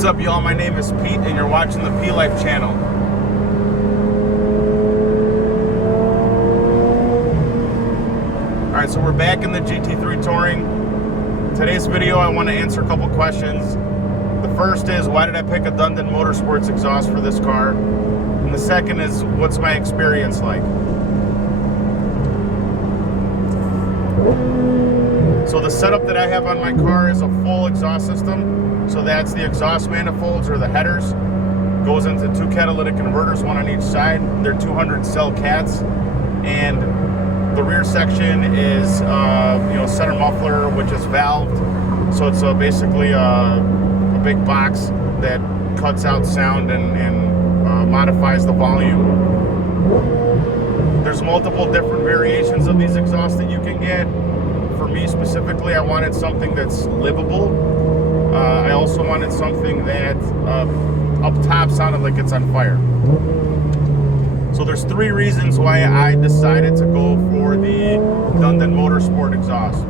What's up, y'all? My name is Pete, and you're watching the P Life channel. Alright, so we're back in the GT3 Touring. Today's video, I want to answer a couple questions. The first is, why did I pick a Dundon Motorsports exhaust for this car? And the second is, what's my experience like? So the setup that I have on my car is a full exhaust system. So that's the exhaust manifolds or the headers. Goes into two catalytic converters, one on each side. They're 200 cell cats. And the rear section is center muffler, which is valved. So it's basically a big box that cuts out sound and modifies the volume. There's multiple different variations of these exhausts that you can get. For me specifically, I wanted something that's livable. I also wanted something that up top sounded like it's on fire. So there's three reasons why I decided to go for the Dundon Motorsport exhaust.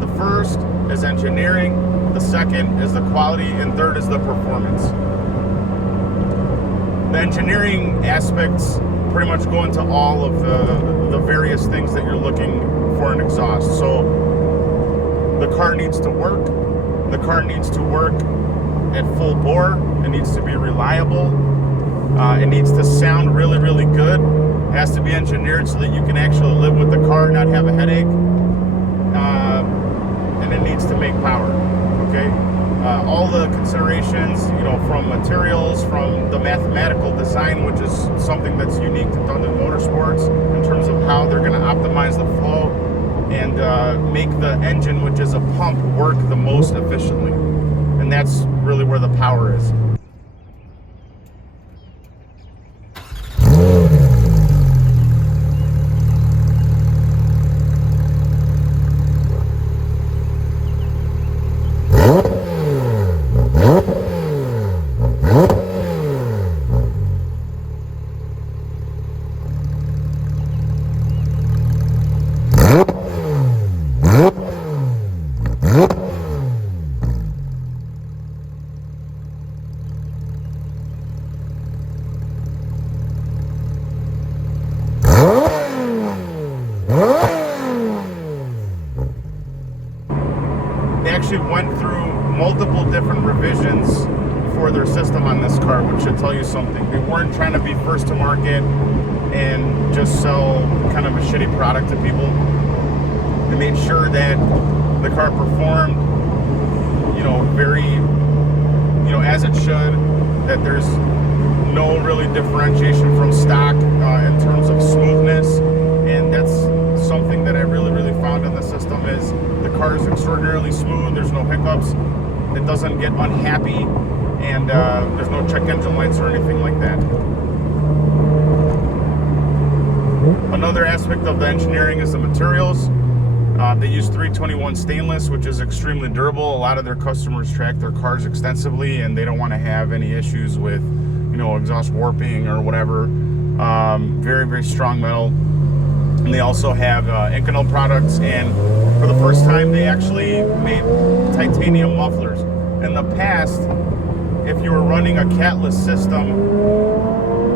The first is engineering, the second is the quality, and third is the performance. The engineering aspects pretty much go into all of the various things that you're looking for an exhaust. So the car needs to work. The car needs to work at full bore. It needs to be reliable. It needs to sound really, really good. It has to be engineered so that you can actually live with the car, not have a headache. And it needs to make power, okay? All the considerations, from materials, from the mathematical design, which is something that's unique to Dundon Motorsports in terms of how they're gonna optimize the flow and make the engine, which is a pump, work the most efficiently. And that's really where the power is. They actually went through multiple different revisions for their system on this car, which should tell you something. They weren't trying to be first to market and just sell kind of a shitty product to people. They made sure that the car performed, very, as it should, that there's no really differentiation from stock in terms of smoothness. And that's something that I really, really found in the system is the car is extraordinarily smooth. There's no hiccups. It doesn't get unhappy, and there's no check engine lights or anything like that. Another aspect of the engineering is the materials. They use 321 stainless, which is extremely durable. A lot of their customers track their cars extensively, and they don't want to have any issues with, exhaust warping or whatever. Very, very strong metal. And they also have Inconel products, and for the first time they actually made titanium mufflers. In the past, if you were running a catless system,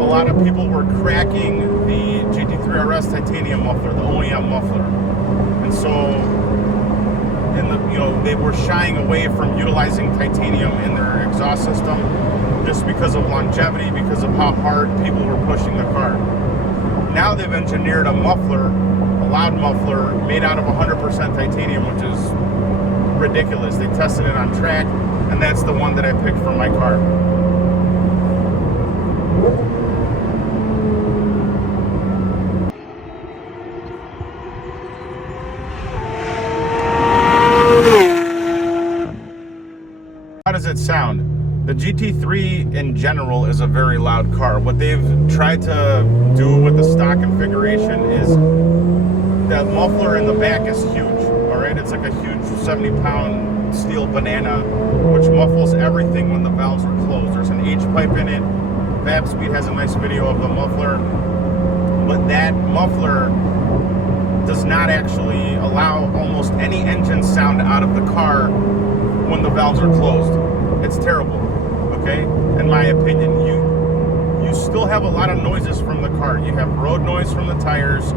a lot of people were cracking the GT3 RS titanium muffler, the OEM muffler. And so they were shying away from utilizing titanium in their exhaust system just because of longevity, because of how hard people were pushing the car. Now they've engineered a muffler, a loud muffler, made out of 100% titanium, which is ridiculous. They tested it on track, and that's the one that I picked for my car. How does it sound? The GT3 in general is a very loud car. What they've tried to do with the stock configuration is that muffler in the back is huge, all right? It's like a huge 70-pound steel banana, which muffles everything when the valves are closed. There's an H pipe in it. Fab Speed has a nice video of the muffler, but that muffler does not actually allow almost any engine sound out of the car when the valves are closed. It's terrible. okay? In my opinion, you still have a lot of noises from the car. You have road noise from the tires.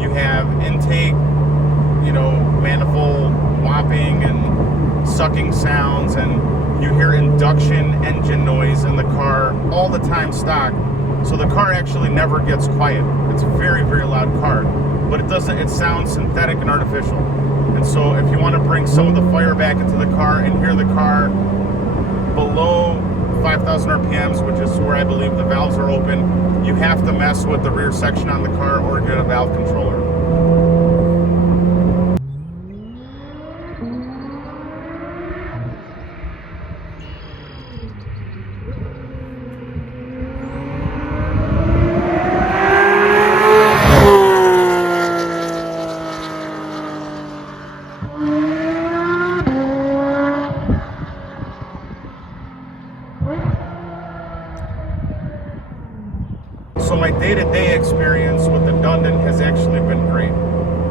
You have intake, you know, manifold whopping and sucking sounds, and you hear induction engine noise in the car all the time stock. So the car actually never gets quiet. It's a very, very loud car, but it sounds synthetic and artificial. And so if you want to bring some of the fire back into the car and hear the car below 5,000 RPMs, which is where I believe the valves are open, you have to mess with the rear section on the car or get a valve controller. So my day-to-day experience with the Dundon has actually been great.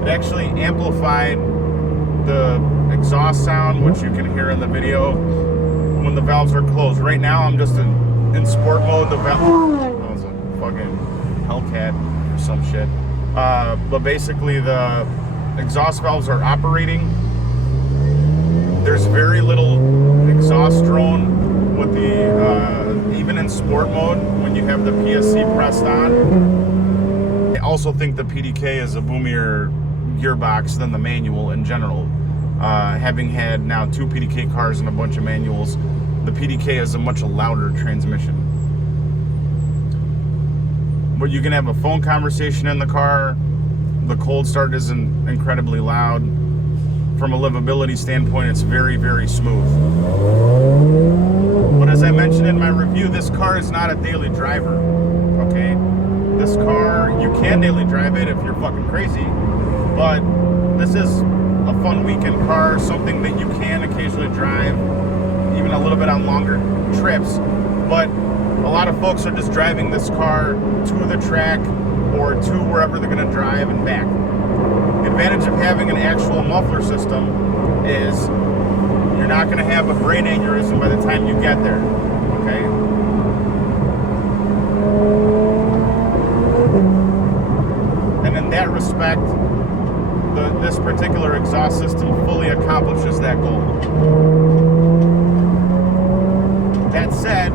It actually amplified the exhaust sound, which you can hear in the video, when the valves are closed. Right now I'm just in sport mode. The valve, oh, it's a fucking Hellcat or some shit. But basically the exhaust valves are operating. There's very little exhaust drone with the even in sport mode when you have the PSC pressed on. I also think the PDK is a boomier gearbox than the manual in general. Having had now 2 PDK cars and a bunch of manuals, the PDK is a much louder transmission. But you can have a phone conversation in the car. The cold start isn't incredibly loud. From a livability standpoint, it's very, very smooth. But as I mentioned in my review, this car is not a daily driver, okay? This car, you can daily drive it if you're fucking crazy, but this is a fun weekend car, something that you can occasionally drive, even a little bit on longer trips. But a lot of folks are just driving this car to the track or to wherever they're gonna drive and back. The advantage of having an actual muffler system is you're not going to have a brain aneurysm by the time you get there, okay? And in that respect, this particular exhaust system fully accomplishes that goal. That said,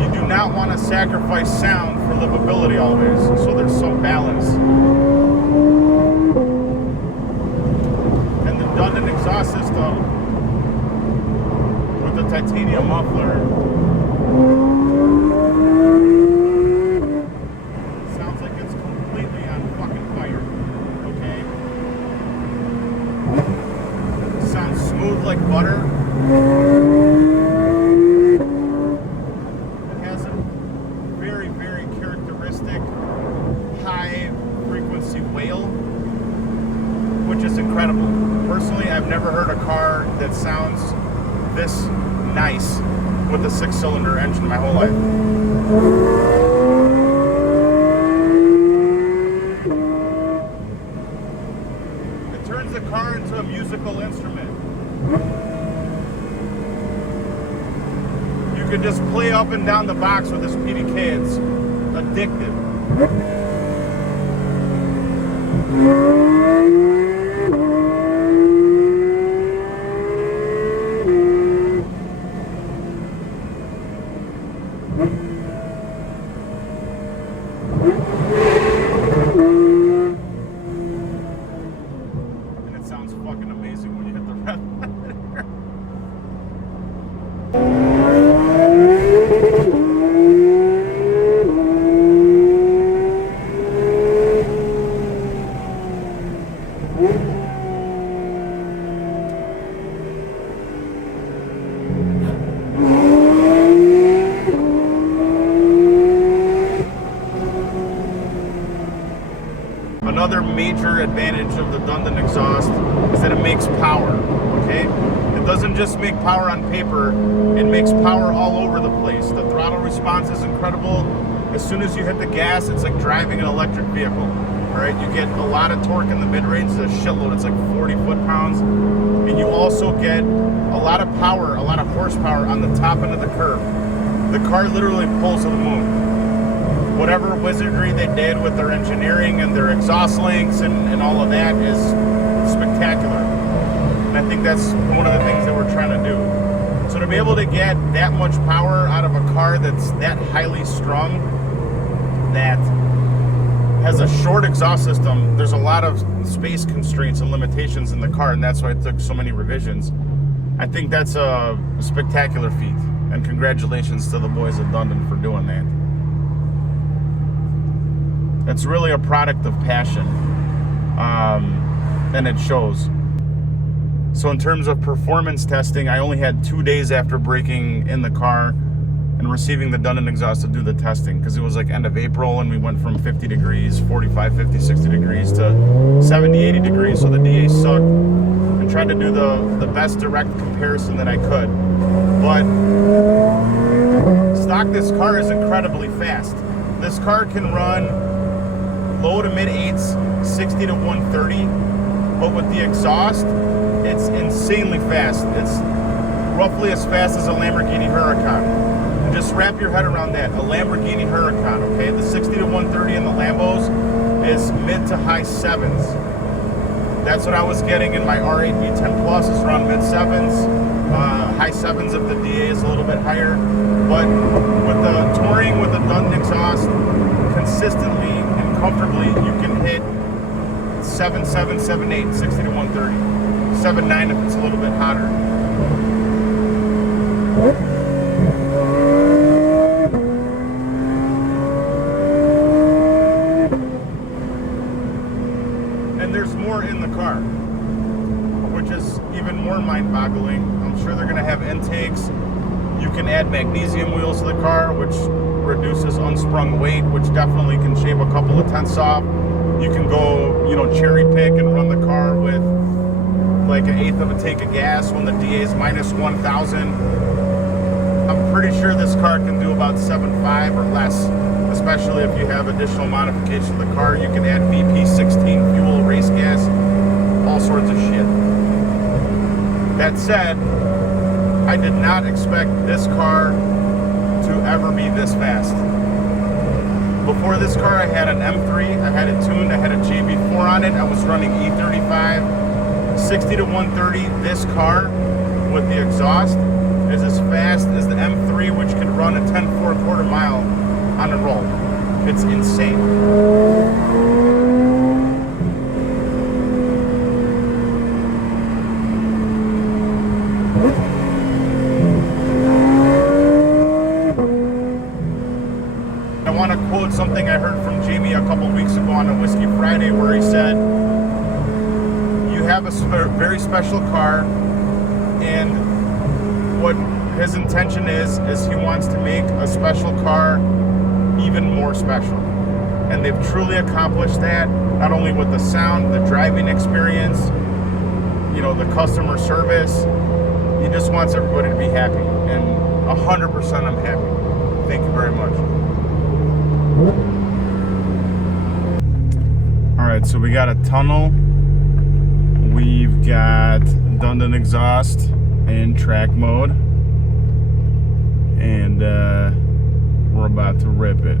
you do not want to sacrifice sound for livability always, so there's some balance. Dundon exhaust system with the titanium muffler sounds like it's completely on fucking fire, okay? Sounds smooth like butter. It has a very, very characteristic high frequency wail, which is incredible. Personally, I've never heard a car that sounds this nice with a 6-cylinder engine my whole life. It turns the car into a musical instrument. You could just play up and down the box with this PDK. It's addictive. And it sounds fucking amazing when you hit the rev. Another major advantage of the Dundon exhaust is that it makes power, okay? It doesn't just make power on paper, it makes power all over the place. The throttle response is incredible. As soon as you hit the gas, it's like driving an electric vehicle. All right, you get a lot of torque in the mid-range, it's a shitload, it's like 40 foot-pounds. And you also get a lot of power, a lot of horsepower on the top end of the curve. The car literally pulls to the moon. Whatever wizardry they did with their engineering and their exhaust links and all of that is spectacular. And I think that's one of the things that we're trying to do. So to be able to get that much power out of a car that's that highly strung, that has a short exhaust system, there's a lot of space constraints and limitations in the car, and that's why it took so many revisions. I think that's a spectacular feat, and congratulations to the boys at Dundon for doing that. It's really a product of passion, and it shows. So in terms of performance testing, I only had 2 days after breaking in the car and receiving the Dundon exhaust to do the testing, because it was like end of April and we went from 50 degrees, 45, 50, 60 degrees to 70, 80 degrees. So the DA sucked, and tried to do the best direct comparison that I could. But stock, this car is incredibly fast. This car can run low to mid 8s, 60 to 130, but with the exhaust, it's insanely fast. It's roughly as fast as a Lamborghini Huracan. And just wrap your head around that. A Lamborghini Huracan, okay? The 60 to 130 in the Lambos is mid to high 7s. That's what I was getting in my R8 V10 Plus. It's around mid 7s. High 7s if the DA is a little bit higher. But with the touring with the Dundon exhaust, consistently and comfortably, you can hit 7.7, 7.8, 60 to 130. 7.9 if it's a little bit hotter. And there's more in the car, which is even more mind-boggling. I'm sure they're going to have intakes. You can add magnesium wheels to the car, which reduces unsprung weight, which definitely can shave a couple of tenths off. You can go, cherry pick and run the car with like an eighth of a tank of gas when the DA is minus 1,000. I'm pretty sure this car can do about 7.5 or less, especially if you have additional modification to the car. You can add VP16 fuel, race gas, all sorts of shit. That said, I did not expect this car to ever be this fast. Before this car, I had an M3, I had it tuned, I had a JB4 on it, I was running E35, 60 to 130. This car with the exhaust is as fast as the M3, which can run a 10.4 quarter mile on a roll. It's insane. I want to quote something I heard from Jamie a couple weeks ago on a Whiskey Friday, where he said, you have a very special car, and what his intention is he wants to make a special car even more special. And they've truly accomplished that, not only with the sound, the driving experience, the customer service. He just wants everybody to be happy, and 100% I'm happy. Thank you very much. Alright, so we got a tunnel. We've got Dundon exhaust in track mode, and we're about to rip it.